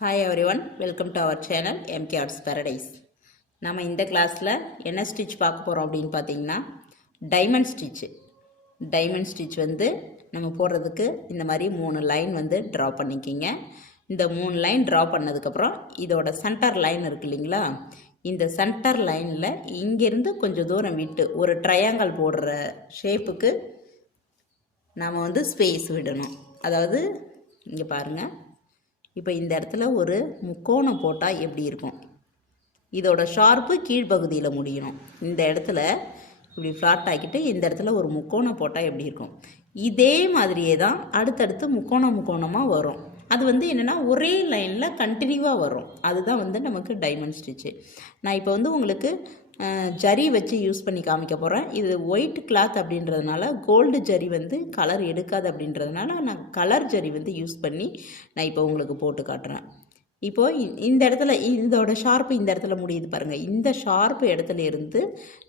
Hi everyone, welcome to our channel MK Arts Paradise. நம்ம இந்த கிளாஸில் என்ன ஸ்டிச் பார்க்க போகிறோம் அப்படின்னு பார்த்தீங்கன்னா டைமண்ட் ஸ்டிச்சு. டைமண்ட் ஸ்டிச் வந்து நம்ம போடுறதுக்கு இந்த மாதிரி 3 லைன் வந்து ட்ரா பண்ணிக்கிங்க. இந்த 3 லைன் ட்ரா பண்ணதுக்கப்புறம் இதோட சென்டர் லைன் இருக்கு இல்லைங்களா, இந்த சென்டர் லைனில் இங்கேருந்து கொஞ்சம் தூரம் விட்டு ஒரு ட்ரையாங்கல் போடுற ஷேப்புக்கு நாம் வந்து ஸ்பேஸ் விடணும். அதாவது இங்கே பாருங்கள், இப்போ இந்த இடத்துல ஒரு முக்கோணம் போட்டால் எப்படி இருக்கும், இதோட ஷார்ப்பு கீழ்ப்பகுதியில் முடியணும். இந்த இடத்துல இப்படி ஃப்ளாட் ஆக்கிட்டு இந்த இடத்துல ஒரு முக்கோணம் போட்டால் எப்படி இருக்கும், இதே மாதிரியே தான் அடுத்தடுத்து முக்கோணமாக வரும். அது வந்து என்னென்னா ஒரே லைனில் கண்டினியூவாக வரும். அதுதான் வந்து நமக்கு டைமண்ட் ஸ்டிச்சு. நான் இப்போ வந்து உங்களுக்கு ஜரி வச்சு யூஸ் பண்ணி காமிக்க போகிறேன். இது ஒயிட் கிளாத் அப்படின்றதுனால கோல்டு ஜரி வந்து கலர் எடுக்காது அப்படின்றதுனால நான் கலர் ஜரி வந்து யூஸ் பண்ணி நான் இப்போ உங்களுக்கு போட்டு காட்டுறேன். இப்போது இந்த இடத்துல இதோட ஷார்ப்பு இந்த இடத்துல முடியுது பாருங்கள். இந்த ஷார்ப்பு இடத்துல இருந்து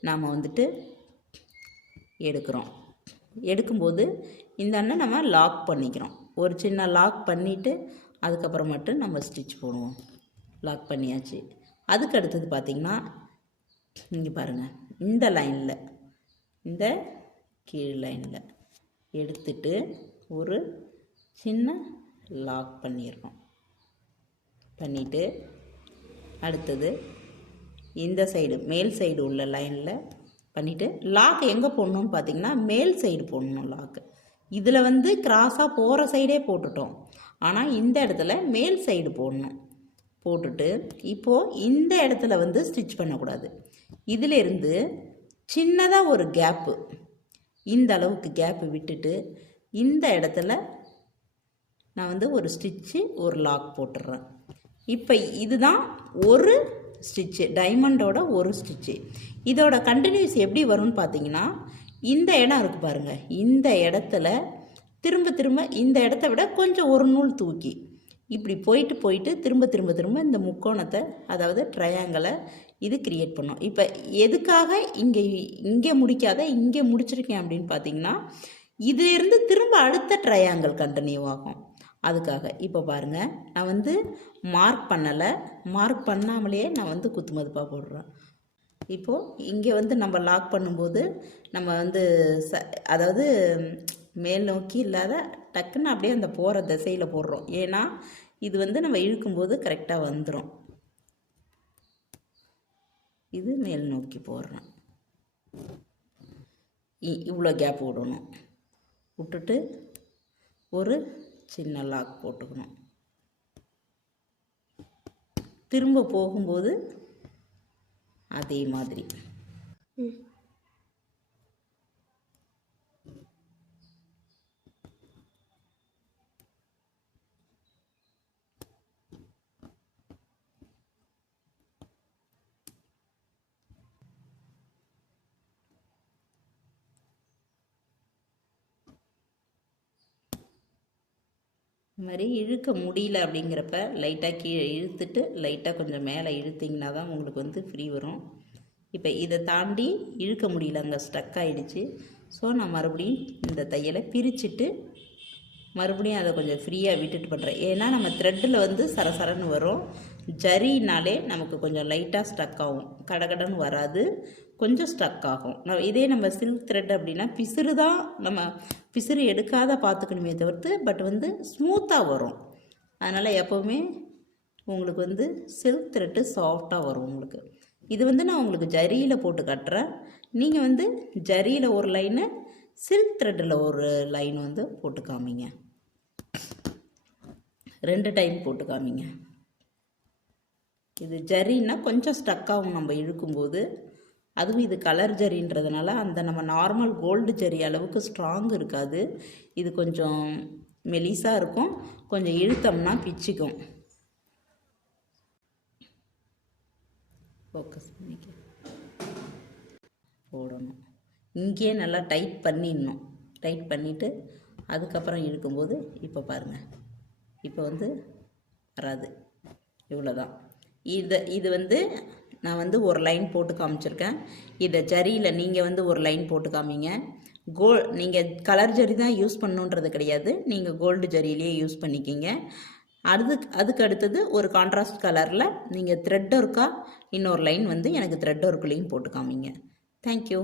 நாம் வந்துட்டு எடுக்கும்போது இந்த அண்ணன் நம்ம லாக் பண்ணிக்கிறோம். ஒரு சின்ன லாக் பண்ணிவிட்டு அதுக்கப்புறம் மட்டும் நம்ம ஸ்டிச் போடுவோம். லாக் பண்ணியாச்சு. அதுக்கு அடுத்தது பார்த்திங்கன்னா இங்கே பாருங்கள், இந்த லைனில் இந்த கீழ் லைனில் எடுத்துட்டு ஒரு சின்ன லாக் பண்ணிடுறோம். பண்ணிவிட்டு அடுத்தது இந்த சைடு மேல் சைடு உள்ள லைனில் பண்ணிவிட்டு லாக் எங்கே போடணுன்னு பார்த்திங்கன்னா மேல் சைடு போடணும் லாக்கு. இதில் வந்து கிராஸாக போகிற சைடே போட்டுட்டோம், ஆனால் இந்த இடத்துல மேல் சைடு போடணும். போட்டுட்டு இப்போது இந்த இடத்துல வந்து ஸ்டிச் பண்ணக்கூடாது. இதிலிருந்து சின்னதாக ஒரு கேப்பு, இந்த அளவுக்கு கேப்பு விட்டுட்டு இந்த இடத்துல நான் வந்து ஒரு ஸ்டிச்சு ஒரு லாக் போட்டுடுறேன். இப்போ இதுதான் ஒரு ஸ்டிச்சு, டைமண்டோட ஒரு ஸ்டிச்சு. இதோட கண்டினியூஸ் எப்படி வரும்னு பார்த்தீங்கன்னா இந்த இடம் இருக்குது பாருங்கள், இந்த இடத்துல திரும்ப இந்த இடத்த விட கொஞ்சம் ஒரு நூல் தூக்கி இப்படி போயிட்டு திரும்ப இந்த முக்கோணத்தை, அதாவது ட்ரையாங்கிளை இது கிரியேட் பண்ணோம். இப்போ எதுக்காக இங்கே முடிக்காத இங்கே முடிச்சிருக்கேன் அப்படின்னு பார்த்தீங்கன்னா இதிலிருந்து திரும்ப அடுத்த ட்ரையாங்கிள் கண்டினியூ ஆகும். அதுக்காக இப்போ பாருங்கள், நான் வந்து மார்க் பண்ணலை, மார்க் பண்ணாமலேயே நான் வந்து குத்துமதிப்பாக போடுறேன். இப்போது இங்கே வந்து நம்ம லாக் பண்ணும்போது நம்ம வந்து அதாவது மேல் நோக்கி இல்லாத டக்குன்னு அப்படியே அந்த போகிற திசையில் போடுறோம். ஏன்னா இது வந்து நம்ம இழுக்கும்போது கரெக்டாக வந்துடும். இது மேல் நோக்கி போடுறேன். இவ்வளோ கேப் விடணும். விட்டுட்டு ஒரு சின்ன லாக் போட்டுக்கணும். திரும்ப போகும்போது அதே மாதிரி இந்த மாதிரி இழுக்க முடியல அப்படிங்கிறப்ப லைட்டாக கீழே இழுத்துட்டு லைட்டாக கொஞ்சம் மேலே இழுத்திங்கன்னா தான் உங்களுக்கு வந்து ஃப்ரீ வரும். இப்போ இதை தாண்டி இழுக்க முடியல, அங்கே ஸ்டக் ஆகிடுச்சு. ஸோ நான் மறுபடியும் இந்த தையலை பிரிச்சுட்டு மறுபடியும் அதை கொஞ்சம் ஃப்ரீயாக விட்டுட்டு பண்ணுறேன். ஏன்னா நம்ம த்ரெட்டில் வந்து சரசரன்னு வரும், ஜரினாலே நமக்கு கொஞ்சம் லைட்டாக ஸ்டக் ஆகும், கடகடன்னு வராது, கொஞ்சம் ஸ்டக் ஆகும். இதே நம்ம சில்க் த்ரெட் அப்படின்னா பிசுறு தான், நம்ம பிசுறு எடுக்காத பார்த்துக்கணுமே தவிர்த்து, பட் வந்து ஸ்மூத்தாக வரும். அதனால் எப்போவுமே உங்களுக்கு வந்து சில்க் த்ரெட்டு சாஃப்டாக வரும் உங்களுக்கு. இது வந்து நான் உங்களுக்கு ஜரியில் போட்டு கட்டுறேன். நீங்கள் வந்து ஜரியில் ஒரு லைனு, சில்க் த்ரெட்டில் ஒரு லைன் வந்து போட்டு காமிங்க. 2 டைம் போட்டு காமிங்க. இது ஜரின்னா கொஞ்சம் ஸ்டக் ஆகும் நம்ம இழுக்கும்போது. அதுவும் இது கலர் ஜரின்றதுனால அந்த நம்ம நார்மல் கோல்டு ஜரி அளவுக்கு ஸ்ட்ராங் இருக்காது. இது கொஞ்சம் மெலிசாக இருக்கும், கொஞ்சம் இழுத்தோம்னா பிச்சுக்கும். ஃபோக்கஸ் பண்ணிக்க போடணும். இங்கேயே நல்லா டைட் பண்ணிடணும். டைட் பண்ணிவிட்டு அதுக்கப்புறம் இழுக்கும்போது இப்போ பாருங்கள், இப்போ வந்து வராது. இவ்வளோதான். இது வந்து நான் வந்து ஒரு லைன் போட்டு காமிச்சிருக்கேன். இதை ஜரியில் நீங்கள் வந்து ஒரு லைன் போட்டு காமிங்க. நீங்கள் கலர் ஜரி தான் யூஸ் பண்ணணுன்றது கிடையாது, நீங்கள் கோல்டு ஜரியிலேயே யூஸ் பண்ணிக்கிங்க. அதுக்கு அடுத்தது ஒரு கான்ட்ராஸ்ட் கலரில் நீங்கள் த்ரெட் ஒர்க்காக இன்னொரு லைன் வந்து எனக்கு த்ரெட் ஒர்க்குலேயும் போட்டு காமிங்க. தேங்க்யூ.